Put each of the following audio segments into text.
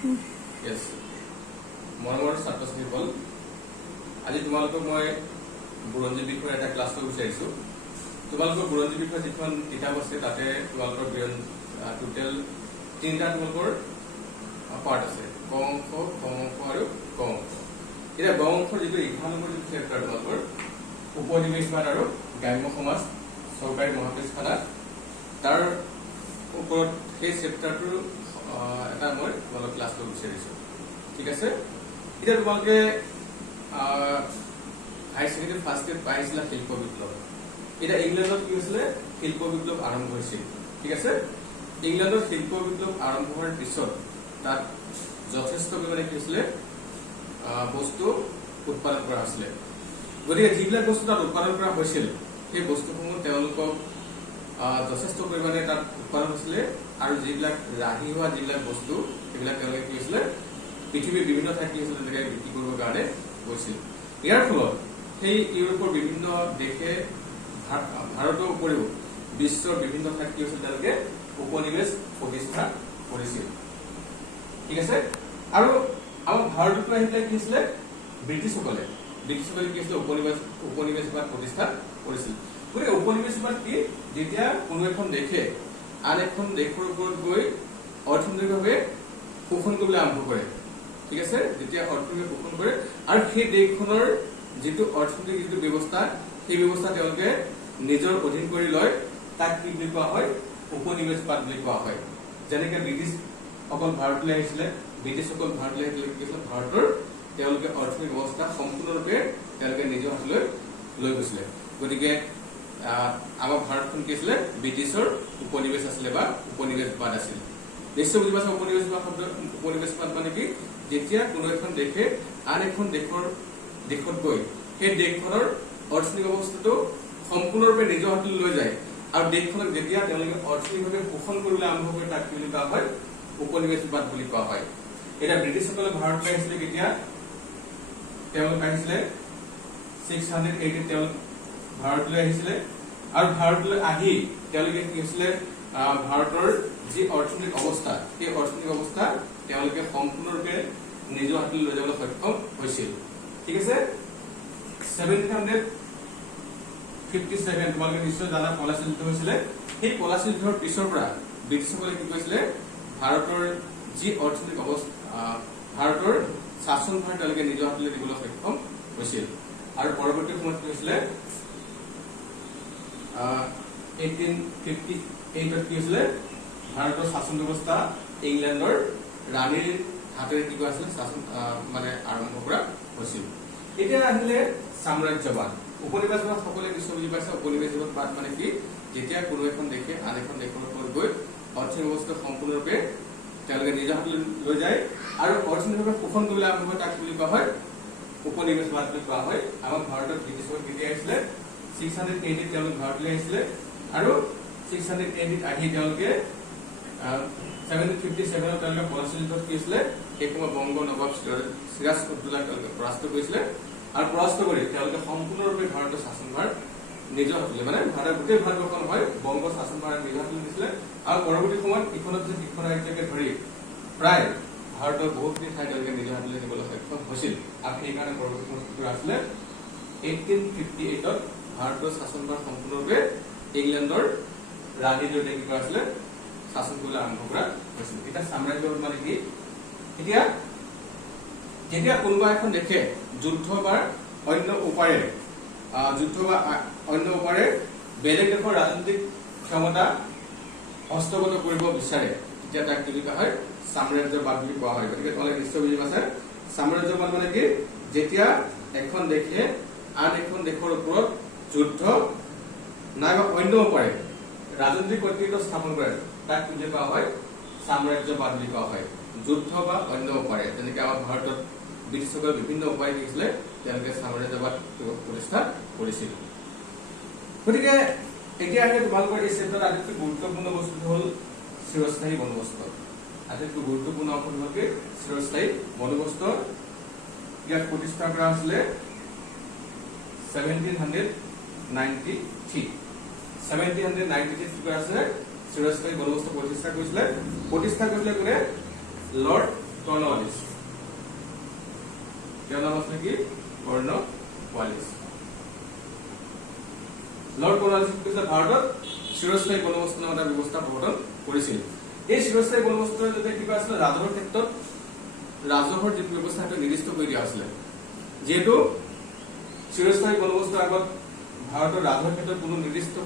Yes. মৰমৰ ছাত্ৰ-ছাত্ৰীসকল, আজি তোমালোকক মই বুৰঞ্জী বিষয়ৰ এটা ক্লাছ কৰিব বিচাৰিছো। তোমালোকৰ বুৰঞ্জী বিষয়ৰ যিখন কিতাপ আছে তাতে তোমালোকৰ টোটেল 3টা তোমালোকৰ পাৰ্ট আছে, ক অংশ, খ অংশ আৰু ক অংশ। এতিয়া গ অংশৰ যিটো 11 নম্বৰ যিটো চেপ্টাৰ তোমালোকৰ উপনিবেশবাদ আৰু গ্ৰাম্য সমাজ চৰকাৰী মহাপেক্ষানা, তাৰ ওপৰত সেই চেপ্টাৰটোৰ এটা মই তোমালোক ক্লাছ কৰিব বিচাৰিছো। ঠিক আছে, এতিয়া তোমালোকে হায়াৰ ছেকেণ্ডাৰী ফাৰ্ষ্ট ইয়েৰ পাইছিলা শিল্প বিপ্লৱ। এতিয়া ইংলেণ্ডত কি হৈছিলে, শিল্প বিপ্লৱ আৰম্ভ হৈছিল। ঠিক আছে, ইংলেণ্ডত শিল্প বিপ্লৱ আৰম্ভ হোৱাৰ পিছত তাত যথেষ্ট পৰিমাণে কি হৈছিলে, বস্তু উৎপাদন কৰা হৈছিলে। গতিকে যিবিলাক বস্তু তাত উৎপাদন কৰা হৈছিল সেই বস্তুসমূহ তেওঁলোকক যথেষ্ট পৰিমাণে তাত উৎপাদন হৈছিলে, আৰু যিবিলাক ৰাহি হোৱা যিবিলাক বস্তু সেইবিলাক তেওঁলোকে কি হৈছিলে, পৃথিৱীৰ বিভিন্ন ঠাইত কি হৈছিলে তেনেকৈ বিক্ৰী কৰিবৰ কাৰণে গৈছিল। ইয়াৰ ফলত সেই ইউৰোপৰ বিভিন্ন দেশে ভাৰতৰ উপৰিও বিশ্বৰ বিভিন্ন ঠাইত কি হৈছিল, তেওঁলোকে উপনিবেশ প্ৰতিষ্ঠা কৰিছিল। ঠিক আছে, আৰু আমাৰ ভাৰততো আহি পেলাই কি হৈছিলে, ব্ৰিটিছসকলে কি হৈছিলে, উপনিবেশবাদ প্ৰতিষ্ঠা কৰিছিল। গতিকে উপনিবেশবাদ কি, যেতিয়া কোনো এখন দেশে আন এখন দেশৰ ওপৰত গৈ অৰ্থনৈতিকভাৱে শোষণ কৰিবলৈ আৰম্ভ কৰে। ঠিক আছে, যেতিয়া অৰ্থনৈতিক শোষণ কৰে আৰু সেই দেশখনৰ যিটো অৰ্থনৈতিক যিটো ব্যৱস্থা, সেই ব্যৱস্থা তেওঁলোকে নিজৰ অধীন কৰি লয়, তাক কি বুলি কোৱা হয়, উপনিবেশবাদ বুলি কোৱা হয়। যেনেকে ব্ৰিটিছসকল ভাৰতলৈ আহিছিলে, ভাৰতৰ তেওঁলোকে অৰ্থনৈতিক ব্যৱস্থা সম্পূৰ্ণৰূপে তেওঁলোকে নিজৰ হাতলৈ লৈ গৈছিলে। গতিকে আমাৰ ভাৰতখন কি আছিলে, ব্ৰিটিছৰ উপনিবেশ আছিলে বা উপনিবেশবাদ আছিল। নিশ্চয় বুজি পাইছে উপনিবেশবাদ মানে কি, যেতিয়া কোনো এখন দেশে আন এখন দেশত গৈ সেই দেশখনৰ অৰ্থনৈতিক অৱস্থাটো সম্পূৰ্ণৰূপে নিজৰ হাতলৈ লৈ যায়, আৰু দেশখনক যেতিয়া তেওঁলোকে অৰ্থনৈতিকভাৱে শোষণ কৰিবলৈ আৰম্ভ কৰে, তাক কি বুলি কোৱা হয়, উপনিবেশবাদ বুলি কোৱা হয়। এতিয়া ব্ৰিটিছসকলে ভাৰতলৈ আহিছিলে কেতিয়া, তেওঁলোক আহিছিলে 680 তেওঁলোক ভাৰতলৈ আহিছিলে, আৰু ভাৰতলৈ আহি তেওঁলোকে কি হৈছিলে, ভাৰতৰ যি অৰ্থনৈতিক অৱস্থা, সেই অৰ্থনৈতিক অৱস্থা তেওঁলোকে সম্পূৰ্ণৰূপে নিজৰ হাতলৈ লৈ যাবলৈ সক্ষম হৈছিল। ঠিক আছে, 1757 তোমালোকে নিশ্চয় জানা পলাচী যুদ্ধ হৈছিলে। সেই পলাচী যুদ্ধৰ পিছৰ পৰা ব্ৰিটিছসকলে কি কৰিছিলে, ভাৰতৰ যি অৰ্থনৈতিক অৱস্থা, ভাৰতৰ শাসনভাৰ তেওঁলোকে নিজৰ হাতলৈ দিবলৈ সক্ষম হৈছিল। আৰু পৰৱৰ্তী সময়ত কি হৈছিলে, 1858 কি হৈছিলে, ভাৰতৰ শাসন ব্যৱস্থা ইংলেণ্ডৰ ৰাণীৰ হাতেৰে কি কৰা হৈছিলে, শাসন মানে আৰম্ভ কৰা হৈছিল। এতিয়া আহিলে সাম্ৰাজ্যবাদ। উপনিবেশবাদ সকলে নিশ্চয় বুজি পাইছে। উপনিবেশবাদ মানে কি, যেতিয়া কোনো এখন দেশে আন এখন দেশৰ ওপৰত গৈ অৰ্থনৈতিক ব্যৱস্থা সম্পূৰ্ণৰূপে তেওঁলোকে নিজৰ হাতলৈ লৈ যায় আৰু অৰ্থনৈতিকভাৱে শোষণ কৰিবলৈ আৰম্ভ কৰে, তাক বুলি কোৱা হয় উপনিবেশবাদ বুলি কোৱা হয়। আমাৰ ভাৰতত ব্ৰিটিছসকল কেতিয়া আহিছিলে, 680 তেওঁলোক ভাৰতলৈ আহিছিলে, আৰু 680 আহি তেওঁলোকে 1757 তেওঁলোকে পলাচী যুদ্ধত কি হৈছিলে, সেই সময়ত বংগ নবাব চিৰাজ-উদ-দৌলাক তেওঁলোকে পৰাস্ত কৰিছিলে, আৰু পৰাস্ত কৰি তেওঁলোকে সম্পূৰ্ণৰূপে ভাৰতৰ শাসনভাৰ নিজৰ হাতলৈ, মানে ভাৰতৰ গোটেই ভাৰতবৰ্ষ নহয়, বংগ শাসনভাৰ নিজৰ হাতলৈ দিছিলে। আৰু পৰৱৰ্তী সময়ত ইখনত যে সিখন ৰাজ্যকে ধৰি প্ৰায় ভাৰতৰ বহুখিনি ঠাই তেওঁলোকে নিজৰ হাতলৈ নিবলৈ সক্ষম হৈছিল। আৰু সেইকাৰণে পৰৱৰ্তী সময়ত কি কৰা হৈছিলে, 1858 ভাৰতৰ শাসনভাৰ সম্পূৰ্ণৰূপে ইংলেণ্ডৰ ৰাণীৰ জৰিয়তে কি কৰা হৈছিলে, শাসন কৰিবলৈ আৰম্ভ কৰা হৈছিল। এতিয়া সাম্ৰাজ্যবাদ মানে কি, এতিয়া যেতিয়া কোনোবা এখন দেশে যুদ্ধ বা অন্য উপায়েৰে বেলেগ দেশৰ ৰাজনৈতিক ক্ষমতা হস্তগত কৰিব বিচাৰে, তেতিয়া তাক কি কোৱা হয়, সাম্ৰাজ্যবাদ বুলি কোৱা হয়। গতিকে তোমালোকে নিশ্চয় বুজি পাইছে, সাম্ৰাজ্যবাদ মানে কি, যেতিয়া এখন দেশে আন এখন দেশৰ ওপৰত যুদ্ধ নাইবা অন্য উপায়েৰে ৰাজনৈতিক কৰ্তৃত্ব স্থাপন কৰে, তাক কি কোৱা হয়, সাম্ৰাজ্যবাদ বুলি কোৱা হয়। যুদ্ধ বা অন্য উপায়েৰে, যেনেকৈ আমাৰ ভাৰতত ব্ৰিটিছসকলে বিভিন্ন উপায় দিছিলে, তেওঁলোকে সাম্ৰাজ্যবাদ প্ৰতিষ্ঠা কৰিছিল। গতিকে এতিয়া আহে তোমালোকৰ এই চেপ্টাৰত আটাইতকৈ গুৰুত্বপূৰ্ণ বস্তুটো হ'ল চিৰস্থায়ী বন্দোবস্ত। আটাইতকৈ গুৰুত্বপূৰ্ণ অংশ হ'ল চিৰস্থায়ী বন্দোবস্ত। ইয়াক প্ৰতিষ্ঠা কৰা হৈছিলে 1793 1793 কৰা আছে চিৰস্থায়ী বন্দোবস্ত প্ৰতিষ্ঠা কৰিছিলে কোনে, লৰ্ড কৰ্ণৱালিছ। তেওঁৰ নাম আছিল কি কৰ্ণৱালিছ। লৰ্ড কৰ্ণৱালিছে কি কৈছিল ভাৰতত চিৰস্থায়ী বন্দোবস্ত নামৰ এটা ব্যৱস্থা প্ৰৱৰ্তন কৰিছিল। এই চিৰস্থায়ী বন্দোবস্তৰ যাতে কিবা আছিল ৰাজহৰ ক্ষেত্ৰত ৰাজহৰ যিটো ব্যৱস্থা সেইটো নিৰ্দিষ্ট কৰি দিয়া হৈছিলে। যিহেতু চিৰস্থায়ী বন্দোবস্তৰ আগত ভাৰতৰ ৰাজহৰ ক্ষেত্ৰত কোনো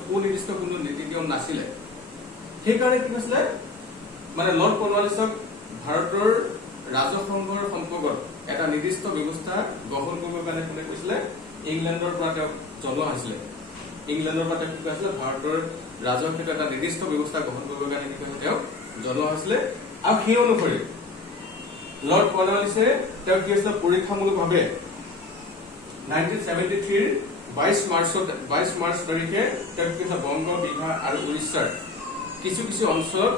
সুনিৰ্দিষ্ট কোনো নীতি নিয়ম নাছিলে, সেইকাৰণে কি হৈছিলে মানে লৰ্ড কৰ্ণৱালিছক ভাৰতৰ ৰাজহ সংঘৰ সম্পৰ্কত এটা নিৰ্দিষ্ট ব্যৱস্থা গ্ৰহণ কৰিবৰ কাৰণে কোনে কৈছিলে ইংলেণ্ডৰ পৰা তেওঁ জনোৱা হৈছিলে। ইংলেণ্ডৰ পৰা তেওঁ কি কৈছিলে ভাৰতৰ ৰাজহৰ ক্ষেত্ৰত এটা নিৰ্দিষ্ট ব্যৱস্থা গ্ৰহণ কৰিবৰ কাৰণে কি কৈছিলে তেওঁ জনোৱা হৈছিলে। আৰু সেই অনুসৰি লৰ্ড কৰ্ণৱালিছে তেওঁ কি হৈছিলে পৰীক্ষামূলকভাৱে 1973 22 মাৰ্চ তাৰিখে তেওঁ কি কৈছে বংগ, বিহাৰ আৰু উৰিষ্যাৰ কিছু অঞ্চলত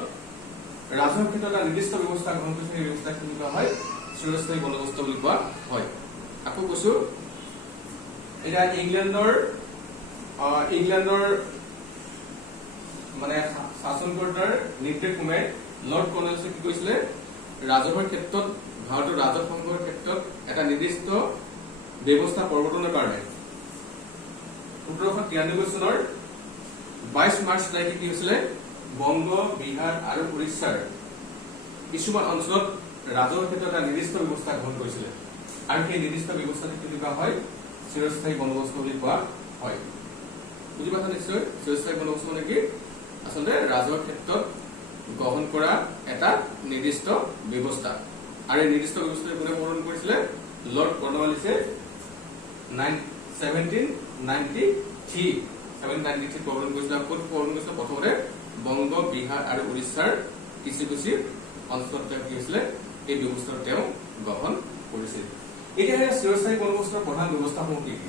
ৰাজহৰ ক্ষেত্ৰত এটা নিৰ্দিষ্ট ব্যৱস্থা গ্ৰহণ কৰিছে। সেই ব্যৱস্থা কি কোৱা হয় চিৰস্থায়ী বন্দোবস্ত বুলি কোৱা হয়। আকৌ কৈছো এতিয়া ইংলেণ্ডৰ মানে শাসনকৰ্তাৰ নিৰ্দেশক্ৰমে লৰ্ড কৰ্ণৱালিছে কি কৈছিলে ৰাজহৰ ক্ষেত্ৰত ভাৰতৰ ৰাজহ সংঘৰ ক্ষেত্ৰত এটা নিৰ্দিষ্ট ব্যৱস্থা প্ৰৱৰ্তনৰ কাৰণে 1793 চনৰ 22 মাৰ্চ তাৰিখে কি হৈছিলে বংগ, বিহাৰ আৰু উৰিষ্যাৰ কিছুমান অঞ্চলত ৰাজহৰ ক্ষেত্ৰত এটা নিৰ্দিষ্ট ব্যৱস্থা গ্ৰহণ কৰিছিলে। আৰু সেই নিৰ্দিষ্ট ব্যৱস্থাটো কি কোৱা হয় চিৰস্থায়ী বন্দোবস্ত বুলি কোৱা হয়। বুজি পাইছা নিশ্চয়? চিৰস্থায়ী বন্দোবস্ত মানে কি আচলতে ৰাজহৰ ক্ষেত্ৰত গ্ৰহণ কৰা এটা নিৰ্দিষ্ট ব্যৱস্থা। আৰু এই নিৰ্দিষ্ট ব্যৱস্থা কোনে প্ৰৱৰ্তন কৰিছিলে লৰ্ড কৰ্ণৱালিছে 1793 প্ৰৱৰ্তন কৰিছিলে। ক'ত প্ৰৱৰ্তন কৰিছিলে প্ৰথমতে বংগ, বিহাৰ আৰু উৰিষ্যাৰ কিছু অঞ্চলত তেওঁ কি হৈছিলে এই ব্যৱস্থা তেওঁ গ্ৰহণ কৰিছিল। এতিয়া চিৰস্থায়ী বন্দোবস্তৰ প্ৰধান ব্যৱস্থাসমূহ কি কি?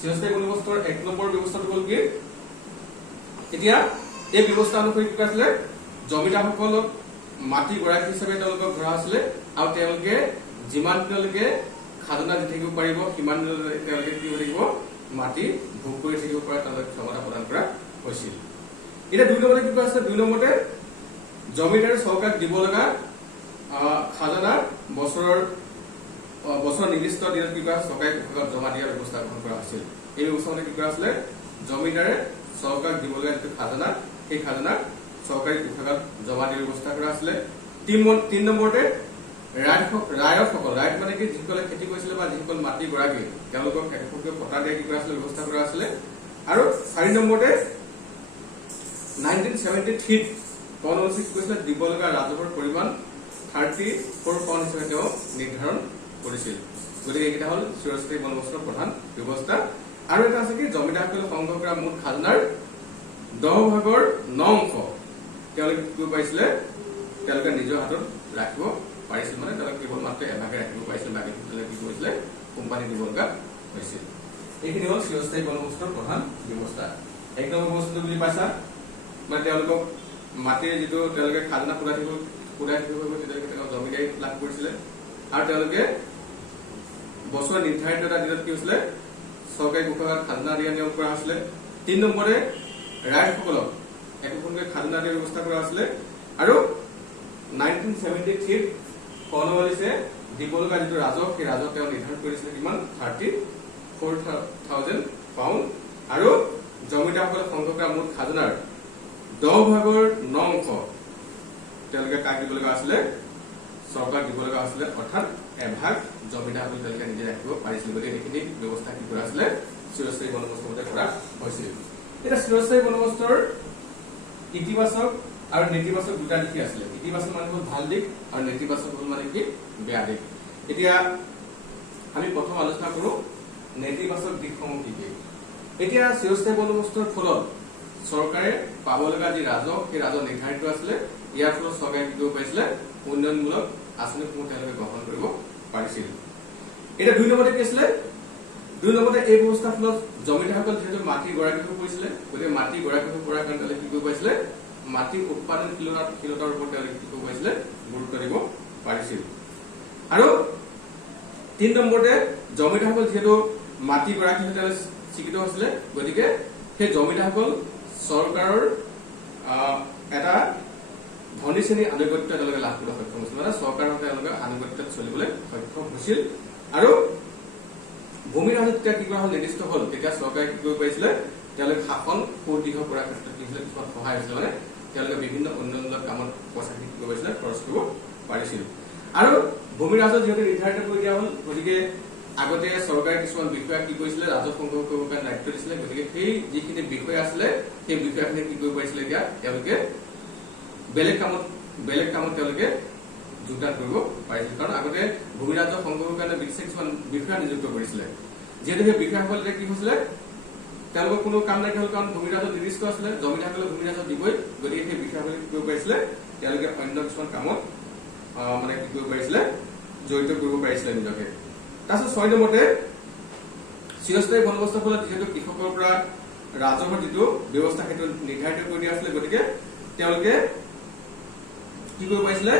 চিৰস্থায়ী বন্দোবস্তৰ 1 নম্বৰ ব্যৱস্থাটো হ'ল কি এতিয়া এই ব্যৱস্থা অনুসৰি কি আছিলে জমিদাৰসকলক মাটি গৰাকী হিচাপে তেওঁলোকক ধৰা হৈছিলে আৰু তেওঁলোকে যিমান দিনলৈকে খাজনা দি থাকিব পাৰিব সিমান দিনলৈকে তেওঁলোকে কি হৈ থাকিব মাটি ভোগ কৰি থাকিব পৰা তেওঁলোকে ক্ষমতা প্ৰদান কৰা হৈছিল। এতিয়া 2 নম্বৰতে কি কোৱা আছে 2 নম্বৰতে জমিদাৰ চৰকাৰক দিব লগা খাজনা বছৰ নিৰ্দিষ্ট দিনত কি কৰা চৰকাৰী কোষাগাৰত জমা দিয়াৰ ব্যৱস্থা গ্ৰহণ কৰা হৈছিল। এই ব্যৱস্থা মানে কি কৰা হৈছিলে জমিদাৰে চৰকাৰক দিব লগা যিটো খাজনা সেই খাজনা চৰকাৰী কোষাগাৰত জমা দিয়াৰ ব্যৱস্থা কৰা হৈছিলে। 3 নম্বৰতে ৰায়তসকল ৰায়ত মানে কি যিসকলে খেতি কৰিছিলে বা যিসকল মাটি গৰাকী তেওঁলোকক একেষকীয় পট্টা দিয়া কি কৰা হৈছিলে ব্যৱস্থা কৰা হৈছিলে। আৰু 4 নম্বৰতে 1973 কৰ্ণৱালিছে কি কৈছিলে দিব লগা ৰাজহৰ পৰিমাণ 34 পাউণ্ড হিচাপে তেওঁ নিৰ্ধাৰণ কৰিছিল। গতিকে এইকেইটা হ'ল চিৰস্থায়ী বন্দোবস্তৰ প্ৰধান ব্যৱস্থা। আৰু এটা আছে কি জমিদাৰসকলে সংগ্ৰহ কৰা মুঠ খাজনাৰ 10/9 তেওঁলোকে কি পাৰিছিলে তেওঁলোকে নিজৰ হাতত ৰাখিব পাৰিছিল। মানে তেওঁলোকে কেৱল মাত্ৰ এভাগে ৰাখিব পাৰিছিল, বাকী তেওঁলোকে কি কৰিছিলে কোম্পানী দিব লগা হৈছিল। এইখিনি হ'ল চিৰস্থায়ী বন্দোবস্তৰ প্ৰধান ব্যৱস্থা। 1 নম্বৰ ব্যৱস্থাটো বুজি পাইছা মানে তেওঁলোকক মাটিৰ যিটো তেওঁলোকে খাজনা পুৰাই থাকিব তেতিয়ালৈকে তেওঁ জমিদাৰী লাভ কৰিছিলে। আৰু তেওঁলোকে বছৰ নিৰ্ধাৰিত এটা দিনত কি হৈছিলে চৰকাৰী কোষাগাৰত খাজনা দিয়া নিয়ম কৰা হৈছিলে। 3 নম্বৰে ৰাইজসকলক একোখনকৈ খাজনা দিয়াৰ ব্যৱস্থা কৰা হৈছিলে। আৰু 1973 কৰ্ণৱালিছে দিব লগা যিটো ৰাজহ সেই ৰাজহ তেওঁ নিৰ্ধাৰণ কৰিছিলে কিমান 34,000 পাউণ্ড। আৰু জমিদাৰসকলে সংগ্ৰহ কৰা মুঠ খাজনাৰ 10/9 তেওঁলোকে কাক দিব লগা আছিলে চৰকাৰক দিব লগা আছিলে, অৰ্থাৎ এভাগ জমিদাৰসকলে তেওঁলোকে নিজে ৰাখিব পাৰিছিল। গতিকে এইখিনি ব্যৱস্থা কি কৰা আছিলে চিৰস্থায়ী বন্দোবস্তৰ মতে কৰা হৈছিল। এতিয়া চিৰস্থায়ী বন্দোবস্তৰ ইতিবাচক আৰু নেতিবাচক দুটা দিশ আছিলে। ইতিবাচক মানে হ'ল ভাল দিশ আৰু নেতিবাচক হ'ল মানে কি বেয়া দিশ। এতিয়া আমি প্ৰথম আলোচনা কৰো নেতিবাচক দিশসমূহ কি কি। এতিয়া চিৰস্থায়ী বন্দোবস্তৰ ফলত চৰকাৰে পাব লগা যি ৰাজহ সেই ৰাজহ নিৰ্ধাৰিত আছিলে। ইয়াৰ ফলত চৰকাৰে কি কৰিব পাৰিছিলে উন্নয়নমূলক আঁচনিসমূহ তেওঁলোকে গ্ৰহণ কৰিব পাৰিছিল। এতিয়া 2 নম্বৰতে কি আছিলে 2 নম্বৰতে এই ব্যৱস্থাৰ ফলত জমিদাৰসকল যিহেতু মাটি গৰাকী হৈ পৰিছিলে গতিকে মাটি গৰাকী হৈ পৰাৰ কাৰণে তেওঁলোকে কি কৰিব পাৰিছিলে মাটি উৎপাদনশীলতাৰ ওপৰত তেওঁলোকে কি কৰিব পাৰিছিলে গুৰুত্ব দিব পাৰিছিল। আৰু 3 নম্বৰতে জমিদাৰসকল যিহেতু মাটি গৰাকী হৈ তেওঁলোকে স্বীকৃত হৈছিলে গতিকে সেই জমিদাৰসকল চৰকাৰৰ এটা ধনী শ্ৰেণীৰ আনুগত্য তেওঁলোকে লাভ কৰিবলৈ সক্ষম হৈছিল, মানে চৰকাৰৰ তেওঁলোকে আনুগত্যত চলিবলৈ সক্ষম হৈছিল। আৰু ভূমিৰ ৰাজত্ব তেতিয়া কি কৰা হ'ল, নিৰ্দিষ্ট হ'ল, তেতিয়া চৰকাৰে কি কৰিব পাৰিছিলে, তেওঁলোকে শাসন সুদৃঢ় কৰাৰ ক্ষেত্ৰত কি হৈছিলে, কিছুমান সহায় হৈছিলে, মানে তেওঁলোকে বিভিন্ন উন্নয়নমূলক কামত পইচা কি কৰিব পাৰিছিলে, খৰচ কৰিব পাৰিছিল। আৰু ভূমি ৰাজত্ব যিহেতু নিৰ্ধাৰিত কৰি দিয়া হ'ল, গতিকে আগতে চৰকাৰে কিছুমান বিষয়া কি কৰিছিলে, ৰাজহ সংগ্ৰহ কৰিবৰ কাৰণে দায়িত্ব দিছিলে, গতিকে সেই যিখিনি বিষয়া আছিলে সেই বিষয়াখিনি কি কৰিব পাৰিছিলে, এতিয়া তেওঁলোকে বেলেগ কামত তেওঁলোকে যোগদান কৰিব পাৰিছিল। কাৰণ আগতে ভূমি ৰাজহ সংগ্ৰহৰ কাৰণে ব্ৰিটিছে কিছুমান বিষয়া নিযুক্ত কৰিছিলে, যিহেতু সেই বিষয়াসকল এতিয়া কি হৈছিলে, তেওঁলোকৰ কোনো কাম নাইকিয়া হ'ল, কাৰণ ভূমি ৰাজহ নিৰ্দিষ্ট আছিলে, জমিদাৰসকলে ভূমি ৰাজহ দিবই, গতিকে সেই বিষয়াসকলে কি কৰিব পাৰিছিলে, তেওঁলোকে অন্য কিছুমান কামত মানে কি কৰিব পাৰিছিলে, জড়িত কৰিব পাৰিছিলে নিজকে। তাৰপিছত 6 নম্বৰতে চিৰস্থায়ী বন্দোবস্তৰ ফলত যিহেতু কৃষকৰ পৰা ৰাজহৰ যিটো ব্যৱস্থা সেইটো নিৰ্ধাৰিত কৰি দিয়া আছিলে, গতিকে তেওঁলোকে কি কৰিব পাৰিছিলে,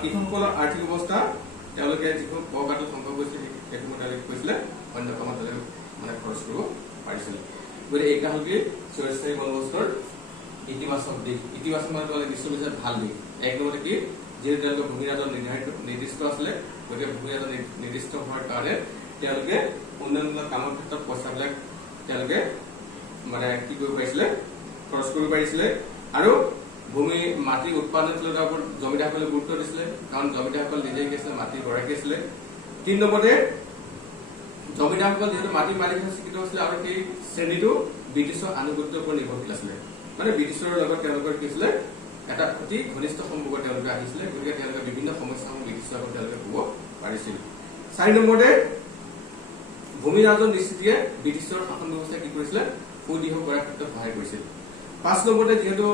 কৃষকসকলৰ আৰ্থিক অৱস্থা তেওঁলোকে যিবোৰ কৰকাটো সংগ্ৰহ কৰিছিলে সেইসমূহ তেওঁলোকে কৰিছিলে অন্য কামত তেওঁলোকে মানে খৰচ কৰিব পাৰিছিল। গতিকে এইটা হ'ল কি চিৰস্থায়ী বন্দোবস্তৰ ইতিবাচক দিশ। ইতিবাচক মানে তেওঁলোকে নিশ্চয় বিচাৰ ভাল দিশ। 1 নম্বৰতে কি, যিহেতু তেওঁলোকৰ ভূমি ৰাজহ নিৰ্দিষ্ট আছিলে, গতিকে ভূমি ৰাজহ নিৰ্দিষ্ট হোৱাৰ কাৰণে তেওঁলোকে উন্নয়নমূলক কামৰ ক্ষেত্ৰত পইচাবিলাক তেওঁলোকে মানে কি কৰিব পাৰিছিলে, খৰচ কৰিব পাৰিছিলে। আৰু মাটিৰ উৎপাদনশীলতাৰ ওপৰত জমিদাৰসকলে গুৰুত্ব দিছিলে, কাৰণ জমিদাৰসকল নিজে কি আছিলে, মাটিৰ গৰাকী আছিলে। 3 নম্বৰতে জমিদাৰসকল যিহেতু মাটিৰ মালিক হিচাপে স্বীকৃত হৈছিলে, আৰু সেই শ্ৰেণীটো ব্ৰিটিছৰ আনুগত্যৰ ওপৰত নিৰ্ভৰশীল আছিলে, মানে ব্ৰিটিছৰ লগত তেওঁলোকৰ কি আছিলে, এটা অতি ঘনিষ্ঠ সম্পৰ্ক তেওঁলোকে আহিছিলে, গতিকে তেওঁলোকে বিভিন্ন সমস্যাসমূহ ব্ৰিটিছৰ লগত তেওঁলোকে ক'ব পাৰিছিল। 4 নম্বৰতে ভূমি ৰাজহ নিশ্চিতিয়ে ব্ৰিটিছৰ শাসন ব্যৱস্থাই কি কৰিছিলে, সুদৃঢ় কৰাৰ ক্ষেত্ৰত সহায় কৰিছিল। 5 নম্বৰতে যিহেতু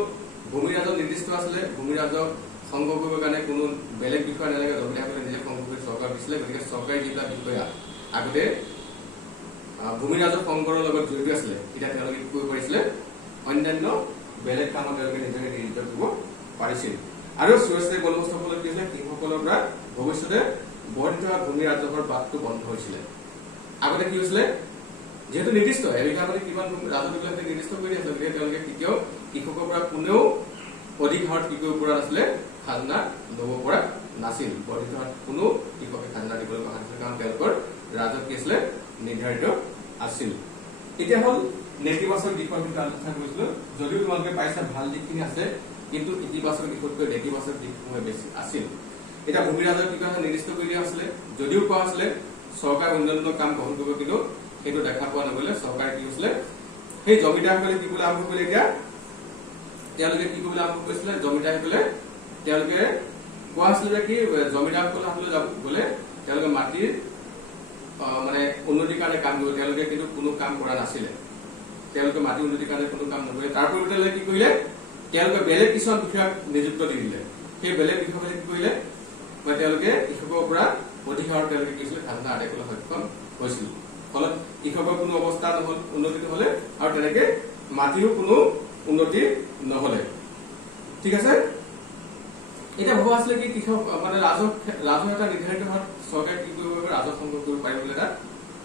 ভূমি ৰাজহ নিৰ্দিষ্ট আছিলে, ভূমি ৰাজহ সংগ্ৰহ কৰিবৰ কাৰণে কোনো বেলেগ বিষয় নালাগে, জমিদাৰসকলে নিজে সংগ্ৰহ কৰি চৰকাৰ দিছিলে, গতিকে চৰকাৰী যিবিলাক বিষয়া আগতে ভূমি ৰাজহ সংগ্ৰহৰ লগত জড়িত আছিলে, এতিয়া তেওঁলোকে কি কৰিব পাৰিছিলে, অন্যান্য বেলেগ কামত তেওঁলোকে নিজকে নিয়োজিত কৰিব পাৰিছিল। আৰু চিৰস্থায়ী বন্দোবস্তৰ ফলত কি হৈছিলে, কৃষকসকলৰ পৰা ভৱিষ্যতে বৰ্ধিত হোৱা ভূমি ৰাজহৰ বাটটো বন্ধ হৈছিলে। আগতে কি হৈছিলে, যিহেতু নিৰ্দিষ্ট এবিঘা মাটি কিমান ৰাজহ দিব লাগে নিৰ্দিষ্ট কৰি দিছিলে, গতিকে তেওঁলোকে কেতিয়াও কৃষকৰ পৰা কোনেও অধিক হাৰত কি কৰিব পৰা নাছিলে, খাজনা ল'ব পৰা নাছিল। বৰ্ধিত হাৰত কোনো কৃষকে খাজনা দিবলৈ পৰা নাছিল, কাৰণ তেওঁলোকৰ ৰাজহ কি আছিলে, নিৰ্ধাৰিত আছিল। এতিয়া হ'ল নেতিবাচক দিশৰ বিষয়ে আলোচনা কৰিছিলো। যদিও তোমালোকে পাইছা ভাল দিশখিনি আছে, কিন্তু ইতিবাচক দিশতকৈ নেতিবাচক দিশসমূহ বেছি আছিল। এতিয়া ভূমি ৰাজহ কি কাৰণে নিৰ্দিষ্ট কৰি দিয়া হৈছিলে, যদিও কোৱা হৈছিলে চৰকাৰে উন্নয়নমূলক কাম গ্ৰহণ কৰিব, কিন্তু সেইটো দেখা পোৱা নগলে চৰকাৰে কি হৈছিলে, সেই জমিদাৰসকলে কি কৰিবলৈ আৰম্ভ কৰিলে, এতিয়া তেওঁলোকে কি কৰিবলৈ আৰম্ভ কৰিছিলে, জমিদাৰসকলে তেওঁলোকে কোৱা হৈছিলে যে কি জমিদাৰসকলৰ হাতলৈ গলে তেওঁলোকে মাটিৰ মানে উন্নতিৰ কাৰণে কাম কৰিব, তেওঁলোকে কিন্তু কোনো কাম কৰা নাছিলে, তেওঁলোকে মাটি উন্নতিৰ কাৰণে কোনো কাম নকৰিলে। তাৰ পৰিৱৰ্তে কি কৰিলে, তেওঁলোকে বেলেগ কিছুমান বিষয়াক নিযুক্ত দি দিলে। সেই বেলেগ বিষয়াসকলে কি কৰিলে, তেওঁলোকে কৃষকৰ পৰা অধিক হাৰত তেওঁলোকে কি হৈছিলে, খাজনা আদায় কৰিবলৈ সক্ষম হৈছিল। ফলত কৃষকৰ কোনো অৱস্থা নহল, উন্নতি নহলে, আৰু তেনেকে মাটিৰো কোনো উন্নতি নহলে। ঠিক আছে, এতিয়া ভবা আছিলে কি কৃষক মানে ৰাজহ এটা নিৰ্ধাৰিত হাৰত চৰকাৰে কি কৰিব পাৰিব, ৰাজহ সংগ্ৰহ কৰিব পাৰিব বুলি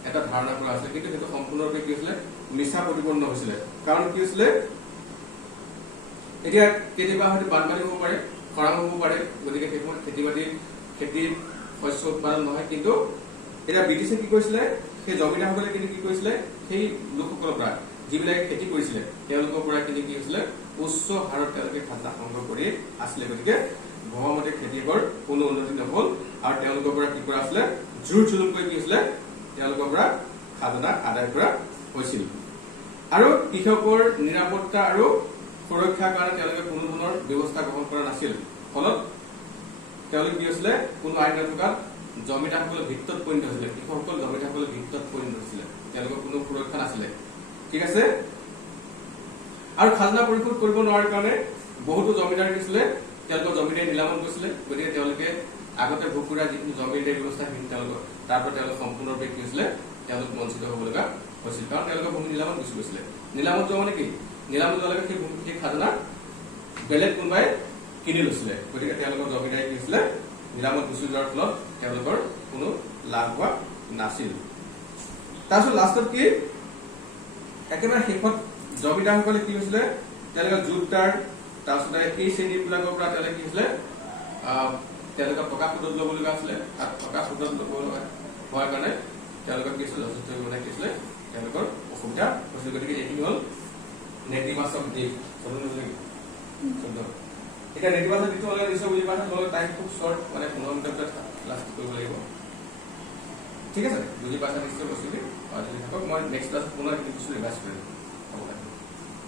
এটা ধাৰণা কৰা হৈছিলে, কিন্তু সেইটো সম্পূৰ্ণৰূপে কি হৈছিলে, মিছা প্ৰতিপন্ন হৈছিলে। কাৰণ কি হৈছিলে, এতিয়া কেতিয়াবা হয়তো বানপানী হ'ব পাৰে, খৰাং হ'ব পাৰে, গতিকে সেই সময়ত খেতিৰ শস্য উৎপাদন নহয়। কিন্তু এতিয়া ব্ৰিটিছে কি কৰিছিলে, সেই জমিদাৰসকলে কিন্তু কি কৰিছিলে, সেই লোকসকলৰ পৰা যিবিলাকে খেতি কৰিছিলে তেওঁলোকৰ পৰা কিন্তু কি হৈছিলে, উচ্চ হাৰত তেওঁলোকে খাজনা সংগ্ৰহ কৰি আছিলে। গতিকে ভবামতে খেতিয়কৰ কোনো উন্নতি নহল, আৰু তেওঁলোকৰ পৰা কি কৰা আছিলে, জোৰ জুলুম কৰি কি হৈছিলে, তেওঁলোকৰ পৰা খাজনা আদায় কৰা হৈছিল। আৰু কৃষকৰ নিৰাপত্তা আৰু সুৰক্ষাৰ কাৰণে তেওঁলোকে কোনো ধৰণৰ ব্যৱস্থা গ্ৰহণ কৰা নাছিল। ফলত তেওঁলোকে কি হৈছিলে, কোনো আইন নথকাত জমিদাৰসকলৰ ভিত্তত পৰিণত হৈছিলে, কৃষকসকল জমিদাৰসকলৰ ভিত্তত পৰিণত হৈছিলে, তেওঁলোকৰ কোনো সুৰক্ষা নাছিলে। ঠিক আছে, আৰু খাজনা পৰিশোধ কৰিব নোৱাৰাৰ কাৰণে বহুতো জমিদাৰ দিছিলে, তেওঁলোকৰ জমিদাৰী নিলামত গৈছিলে। গতিকে তেওঁলোকে আগতে ভোগ কৰা যিখিনি জমিদাৰী ব্যৱস্থা সেইখিনি তেওঁলোকৰ তাৰ পৰা তেওঁলোক সম্পূৰ্ণৰূপে কি হৈছিলে, তেওঁলোক বঞ্চিত হ'ব লগা হৈছিল, কাৰণ তেওঁলোকৰ ভূমি নিলামত গুচি গৈছিলে। নিলামত যোৱা মানে কি, নিলামত যোৱালৈকে সেই খাজনা বেলেগ কোনোবাই কিনি লৈছিলে, গতিকে তেওঁলোকৰ জমিদাৰী কি হৈছিলে, নিলামত গুচি যোৱাৰ ফলত তেওঁলোকৰ কোনো লাভ হোৱা নাছিল। তাৰপিছত লাষ্টত কি, একেবাৰে শেষত জমিদাৰসকলে কি হৈছিলে, তেওঁলোকে জোৰদাৰ তাৰপিছতে এই শ্ৰেণীবিলাকৰ পৰা তেওঁলোকে কি হৈছিলে তেওঁলোকে প্ৰকাশ পত্ৰত ল'ব লগা হৈছিলে আৰু প্ৰকাশ পত্ৰত ল'ব লগা হোৱাৰ কাৰণে তেওঁলোকৰ কি হৈছিলে যথেষ্ট মানে কি হৈছিলে তেওঁলোকৰ অসুবিধা হৈছিল গতিকে এইখিনি হ'ল নেতিবাচক দিশ এতিয়া নেতিবাচক দিশটো হ'লে নিশ্চয় বুজি পাইছে তোমালোকে টাইম খুব শ্বৰ্ট মানে 15 মিনিটৰ ভিতৰত ক্লাছ কৰিব লাগিব ঠিক আছে বুজি পাইছা নিশ্চয় বস্তুখিনি মই নেক্সট ক্লাছ পুনৰ কিছু ৰিভাইজ কৰিম